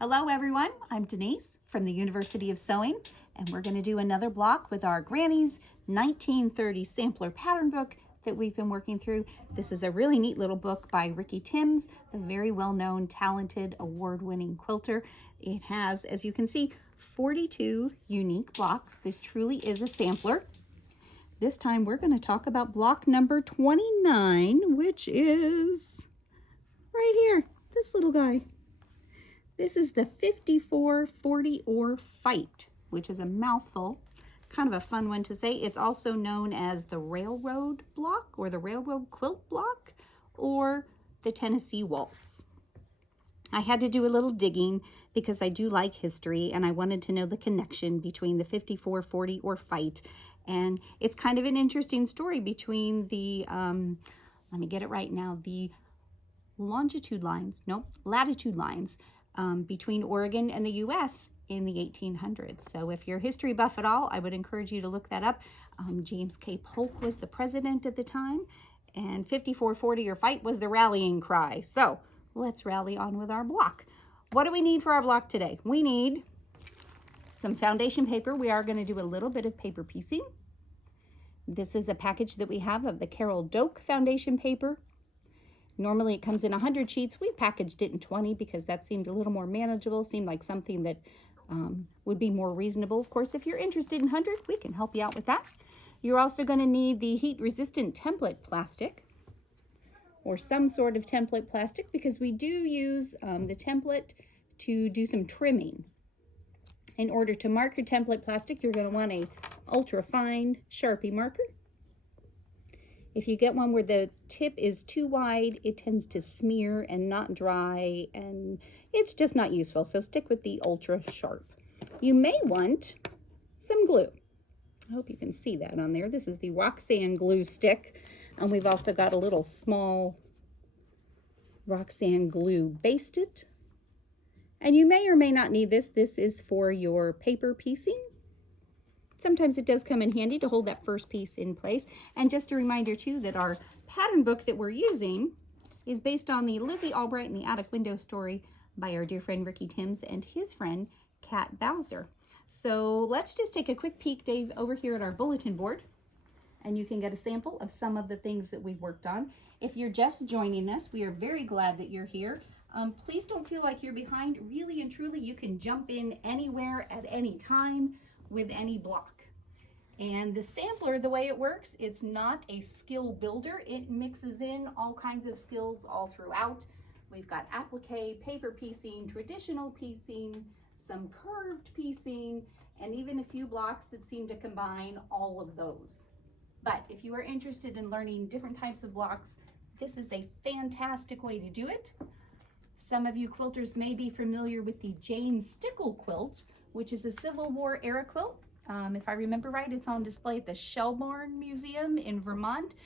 Hello everyone, I'm Denise from the University of Sewing, and we're going to do another block with our Granny's 1930 sampler pattern book that we've been working through. This is a really neat little book by Ricky Timms, the very well-known, talented, award-winning quilter. It has, as you can see, 42 unique blocks. This truly is a sampler. This time we're going to talk about block number 29, which is right here, this little guy. This is the 54-40 or fight, which is a mouthful, kind of a fun one to say. It's also known as the railroad block or the railroad quilt block or the Tennessee waltz. I had to do a little digging because I do like history and I wanted to know the connection between the 54-40 or fight. And it's kind of an interesting story between the, let me get it right now, the latitude lines between Oregon and the U.S. in the 1800s. So if you're a history buff at all, I would encourage you to look that up. James K. Polk was the president at the time, and 54-40 or fight was the rallying cry. So let's rally on with our block. What do we need for our block today? We need some foundation paper. We are going to do a little bit of paper piecing. This is a package that we have of the Carol Doak foundation paper. Normally it comes in 100 sheets. We packaged it in 20 because that seemed a little more manageable, seemed like something that would be more reasonable. Of course, if you're interested in 100, we can help you out with that. You're also going to need the heat-resistant template plastic or some sort of template plastic because we do use the template to do some trimming. In order to mark your template plastic, you're going to want a ultra-fine Sharpie marker. If you get one where the tip is too wide, it tends to smear and not dry, and it's just not useful. So stick with the ultra sharp. You may want some glue. I hope you can see that on there. This is the Roxanne glue stick, and we've also got a little small Roxanne glue basted. And you may or may not need this. This is for your paper piecing. Sometimes it does come in handy to hold that first piece in place. And just a reminder too that our pattern book that we're using is based on the Lizzy Albright and the Attic Window story by our dear friend Ricky Timms and his friend Kat Bowser. So let's just take a quick peek, Dave, over here at our bulletin board, and you can get a sample of some of the things that we've worked on. If you're just joining us, we are very glad that you're here. Please don't feel like you're behind. Really and truly, you can jump in anywhere at any time with any block. And the sampler, the way it works, it's not a skill builder. It mixes in all kinds of skills all throughout. We've got applique, paper piecing, traditional piecing, some curved piecing, and even a few blocks that seem to combine all of those. But if you are interested in learning different types of blocks, this is a fantastic way to do it. Some of you quilters may be familiar with the Jane Stickle quilt, which is a Civil War era quilt. If I remember right, it's on display at the Shelbourne Museum in Vermont.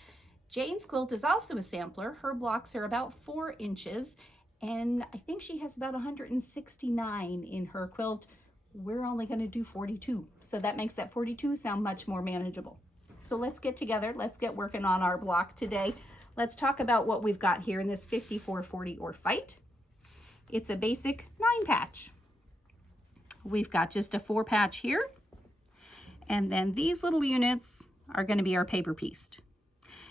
Jane's quilt is also a sampler. Her blocks are about 4 inches, and I think she has about 169 in her quilt. We're only going to do 42, so that makes that 42 sound much more manageable. So let's get together. Let's get working on our block today. Let's talk about what we've got here in this 54-40 or fight. It's a basic 9-patch. We've got just a 4-patch here. And then these little units are going to be our paper pieced.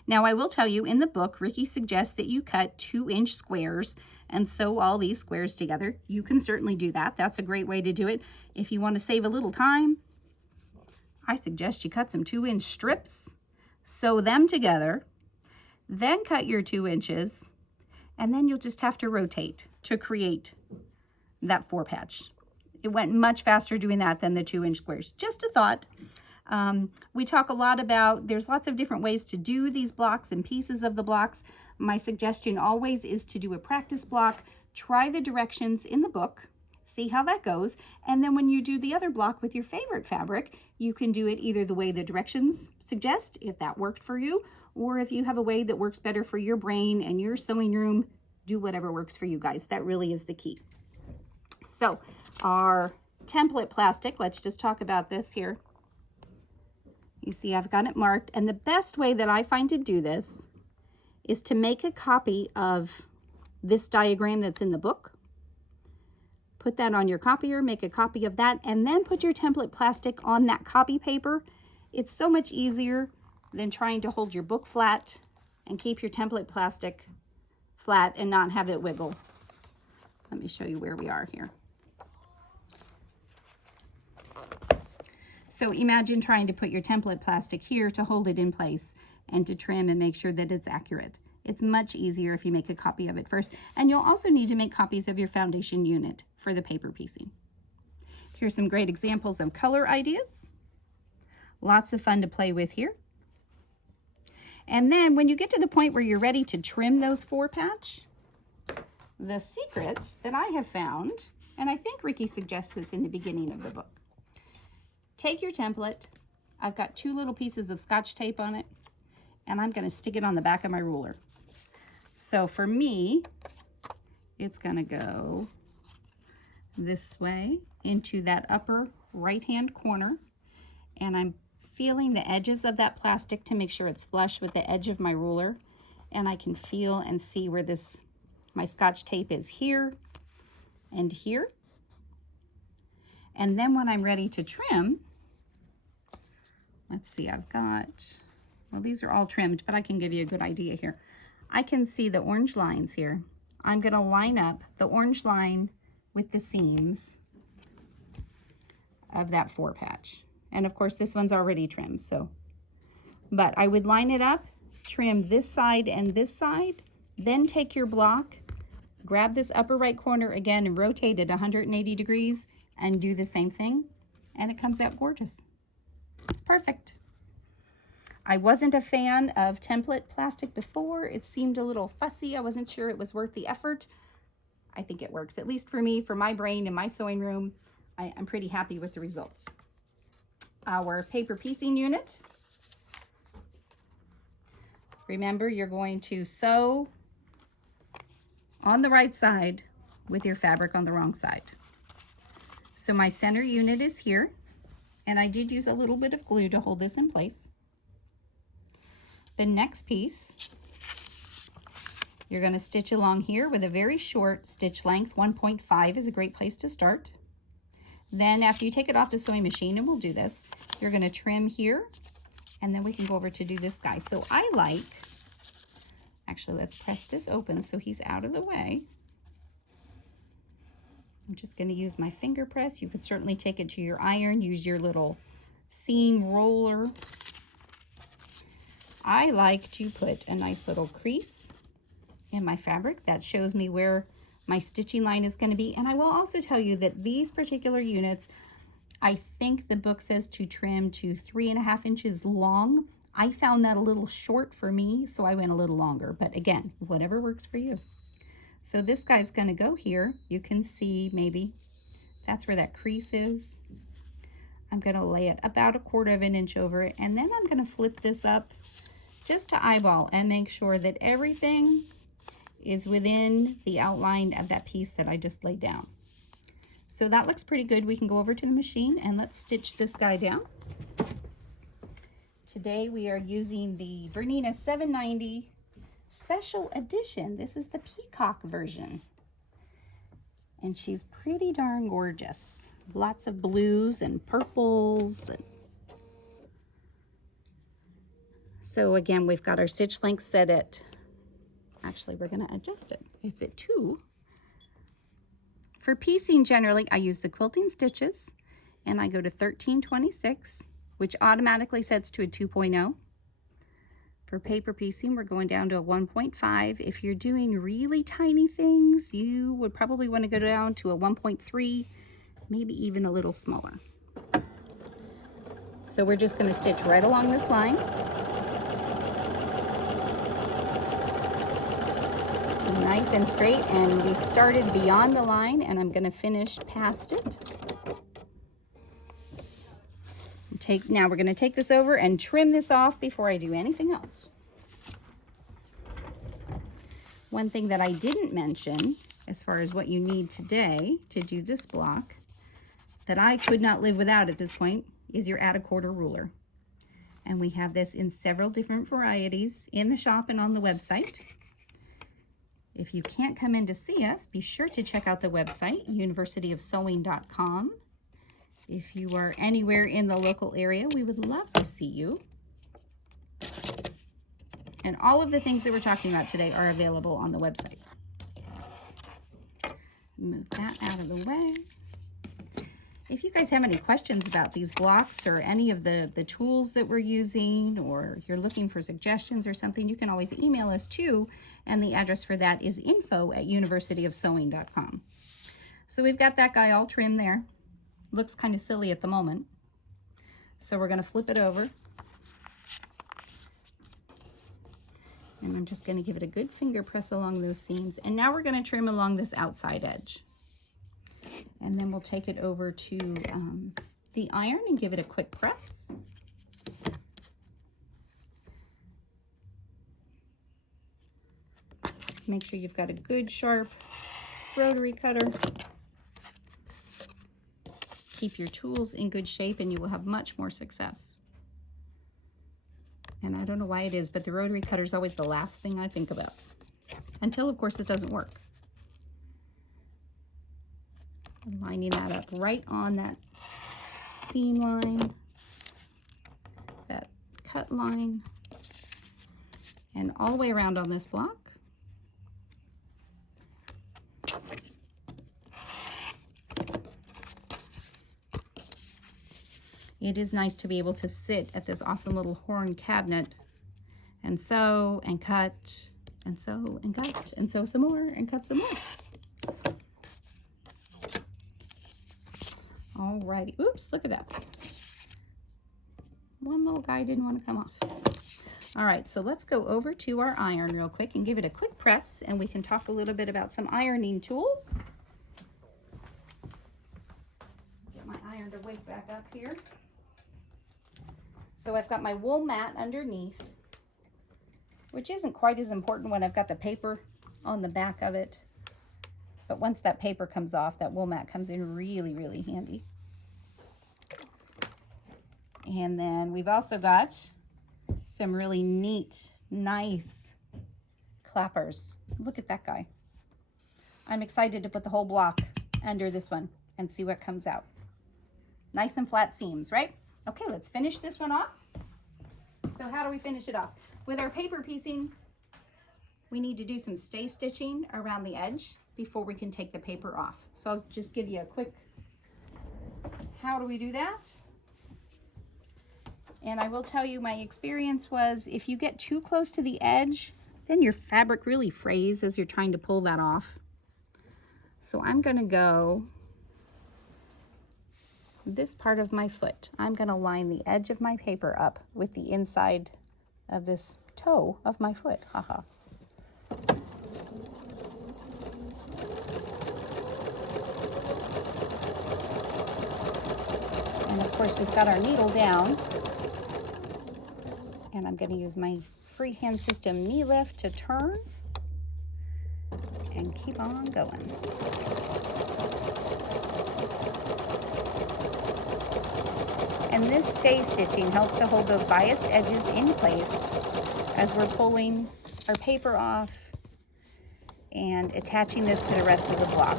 Now I will tell you, in the book, Ricky suggests that you cut 2-inch squares and sew all these squares together. You can certainly do that. That's a great way to do it. If you want to save a little time, I suggest you cut some 2-inch strips, sew them together, then cut your 2 inches, and then you'll just have to rotate to create that 4-patch. It went much faster doing that than the 2-inch squares. Just a thought. We talk a lot about, there's lots of different ways to do these blocks and pieces of the blocks. My suggestion always is to do a practice block. Try the directions in the book, see how that goes, and then when you do the other block with your favorite fabric, you can do it either the way the directions suggest, if that worked for you, or if you have a way that works better for your brain and your sewing room, do whatever works for you guys. That really is the key. So our template plastic, let's just talk about this here. You see I've got it marked, and the best way that I find to do this is to make a copy of this diagram that's in the book, Put that on your copier, make a copy of that, and then put your template plastic on that copy paper. It's so much easier than trying to hold your book flat and keep your template plastic flat and not have it wiggle. Let me show you where we are here. So imagine trying to put your template plastic here to hold it in place and to trim and make sure that it's accurate. It's much easier if you make a copy of it first. And you'll also need to make copies of your foundation unit for the paper piecing. Here's some great examples of color ideas. Lots of fun to play with here. And then when you get to the point where you're ready to trim those 4-patch, the secret that I have found, and I think Ricky suggests this in the beginning of the book, take your template. I've got 2 little pieces of Scotch tape on it, and I'm going to stick it on the back of my ruler. So for me, it's going to go this way into that upper right-hand corner, and I'm feeling the edges of that plastic to make sure it's flush with the edge of my ruler, and I can feel and see where my Scotch tape is here and here. And then when I'm ready to trim, let's see, I've got, well, these are all trimmed, but I can give you a good idea here. I can see the orange lines here. I'm going to line up the orange line with the seams of that 4-patch. And of course, this one's already trimmed, so. But I would line it up, trim this side and this side, then take your block, grab this upper right corner again and rotate it 180 degrees and do the same thing, and it comes out gorgeous. It's perfect. I wasn't a fan of template plastic before. It seemed a little fussy. I wasn't sure it was worth the effort. I think it works, at least for me, for my brain and my sewing room. I'm pretty happy with the results. Our paper piecing unit. Remember, you're going to sew on the right side with your fabric on the wrong side. So my center unit is here, and I did use a little bit of glue to hold this in place. The next piece, you're going to stitch along here with a very short stitch length. 1.5 is a great place to start. Then after you take it off the sewing machine, and we'll do this, you're going to trim here, and then we can go over to do this guy. So I like, actually, let's press this open so he's out of the way. I'm just going to use my finger press. You could certainly take it to your iron, use your little seam roller. I like to put a nice little crease in my fabric. That shows me where my stitching line is going to be. And I will also tell you that these particular units, I think the book says to trim to 3.5 inches long. I found that a little short for me, so I went a little longer. But again, whatever works for you. So this guy's going to go here. You can see maybe that's where that crease is. I'm going to lay it about 1/4 inch over it, and then I'm going to flip this up just to eyeball and make sure that everything is within the outline of that piece that I just laid down. So that looks pretty good. We can go over to the machine and let's stitch this guy down. Today we are using the Bernina 790 Special Edition. This is the peacock version. And she's pretty darn gorgeous. Lots of blues and purples. So again, we've got our stitch length set at, actually we're going to adjust it. It's at 2. For piecing, generally, I use the quilting stitches, and I go to 1326, which automatically sets to a 2.0. For paper piecing, we're going down to a 1.5. If you're doing really tiny things, you would probably want to go down to a 1.3, maybe even a little smaller. So we're just going to stitch right along this line. Nice and straight, and we started beyond the line, and I'm going to finish past it. Now we're going to take this over and trim this off before I do anything else. One thing that I didn't mention as far as what you need today to do this block that I could not live without at this point is your add 1/4 ruler. And we have this in several different varieties in the shop and on the website. If you can't come in to see us, be sure to check out the website, universityofsewing.com. If you are anywhere in the local area, we would love to see you. And all of the things that we're talking about today are available on the website. Move that out of the way. If you guys have any questions about these blocks or any of the tools that we're using, or you're looking for suggestions or something, you can always email us too, and the address for that is info@universityofsewing.com. So we've got that guy all trimmed there. Looks kind of silly at the moment. So we're going to flip it over. And I'm just going to give it a good finger press along those seams. And now we're going to trim along this outside edge. And then we'll take it over to the iron and give it a quick press. Make sure you've got a good sharp rotary cutter. Keep your tools in good shape and you will have much more success. And I don't know why it is, but the rotary cutter is always the last thing I think about. Until, of course, it doesn't work. Lining that up right on that seam line, that cut line, and all the way around on this block. It is nice to be able to sit at this awesome little horn cabinet and sew and cut and sew and cut and sew some more and cut some more. Alrighty, oops, look at that. One little guy didn't want to come off. All right, so let's go over to our iron real quick and give it a quick press, and we can talk a little bit about some ironing tools. Get my iron to wake back up here. So I've got my wool mat underneath, which isn't quite as important when I've got the paper on the back of it. But once that paper comes off, that wool mat comes in really, really handy. And then we've also got some really neat, nice clappers. Look at that guy. I'm excited to put the whole block under this one and see what comes out. Nice and flat seams, right? Okay, let's finish this one off. So how do we finish it off? With our paper piecing, we need to do some stay stitching around the edge before we can take the paper off. So I'll just give you a quick, how do we do that? And I will tell you, my experience was if you get too close to the edge, then your fabric really frays as you're trying to pull that off. So I'm gonna go this part of my foot. I'm gonna line the edge of my paper up with the inside of this toe of my foot, haha. And of course we've got our needle down, and I'm gonna use my freehand system knee lift to turn and keep on going. And this stay stitching helps to hold those biased edges in place as we're pulling our paper off and attaching this to the rest of the block.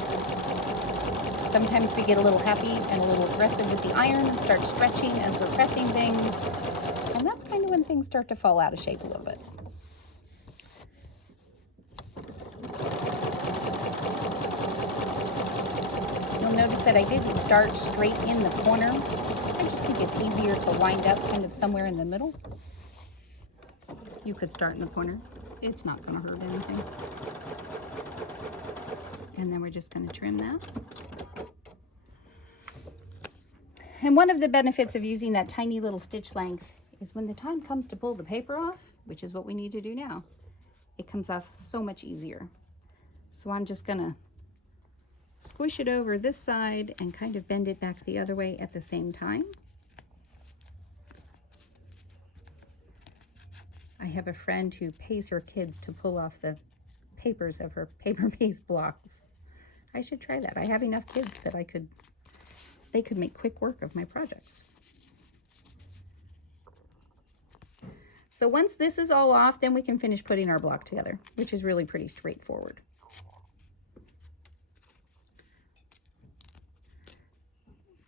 Sometimes we get a little happy and a little aggressive with the iron and start stretching as we're pressing things. And that's kind of when things start to fall out of shape a little bit. You'll notice that I didn't start straight in the corner. I just think it's easier to wind up kind of somewhere in the middle. You could start in the corner. It's not going to hurt anything. And then we're just going to trim that. And one of the benefits of using that tiny little stitch length is when the time comes to pull the paper off, which is what we need to do now, it comes off so much easier. So I'm just going to squish it over this side and kind of bend it back the other way at the same time. I have a friend who pays her kids to pull off the papers of her paper-based blocks. I should try that. I have enough kids that they could make quick work of my projects. So once this is all off, then we can finish putting our block together, which is really pretty straightforward.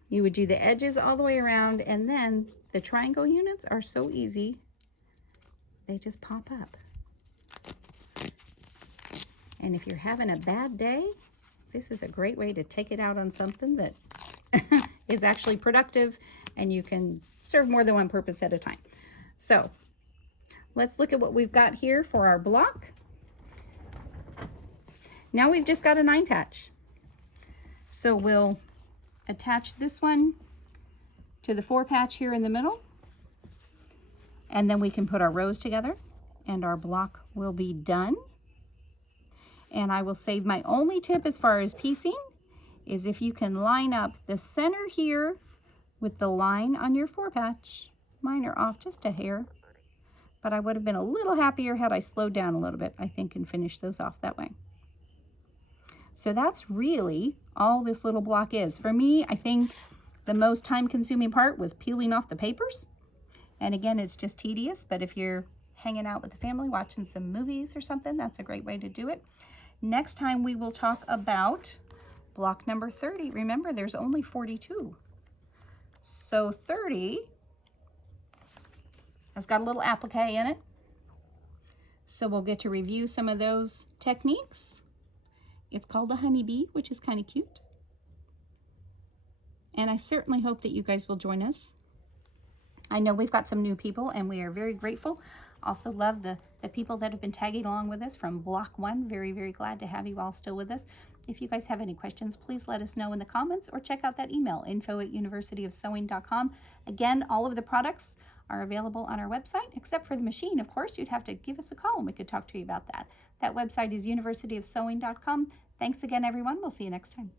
You would do the edges all the way around, and then the triangle units are so easy. They just pop up. And if you're having a bad day, this is a great way to take it out on something that is actually productive, and you can serve more than one purpose at a time. So let's look at what we've got here for our block. Now we've just got a 9 patch. So we'll attach this one to the 4 patch here in the middle, and then we can put our rows together and our block will be done. And I will say my only tip as far as piecing is if you can line up the center here with the line on your 4 patch. Mine are off just a hair, but I would have been a little happier had I slowed down a little bit, I think, and finished those off that way. So that's really all this little block is. For me, I think the most time-consuming part was peeling off the papers. And again, it's just tedious, but if you're hanging out with the family, watching some movies or something, that's a great way to do it. Next time we will talk about block number 30. Remember, there's only 42. So 30 has got a little applique in it. So we'll get to review some of those techniques. It's called a honeybee, which is kind of cute. And I certainly hope that you guys will join us. I know we've got some new people and we are very grateful. Also love the people that have been tagging along with us from block 1. Very, very glad to have you all still with us. If you guys have any questions, please let us know in the comments or check out that email, info@universityofsewing.com. Again, all of the products are available on our website, except for the machine. Of course, you'd have to give us a call and we could talk to you about that. That website is universityofsewing.com. Thanks again, everyone. We'll see you next time.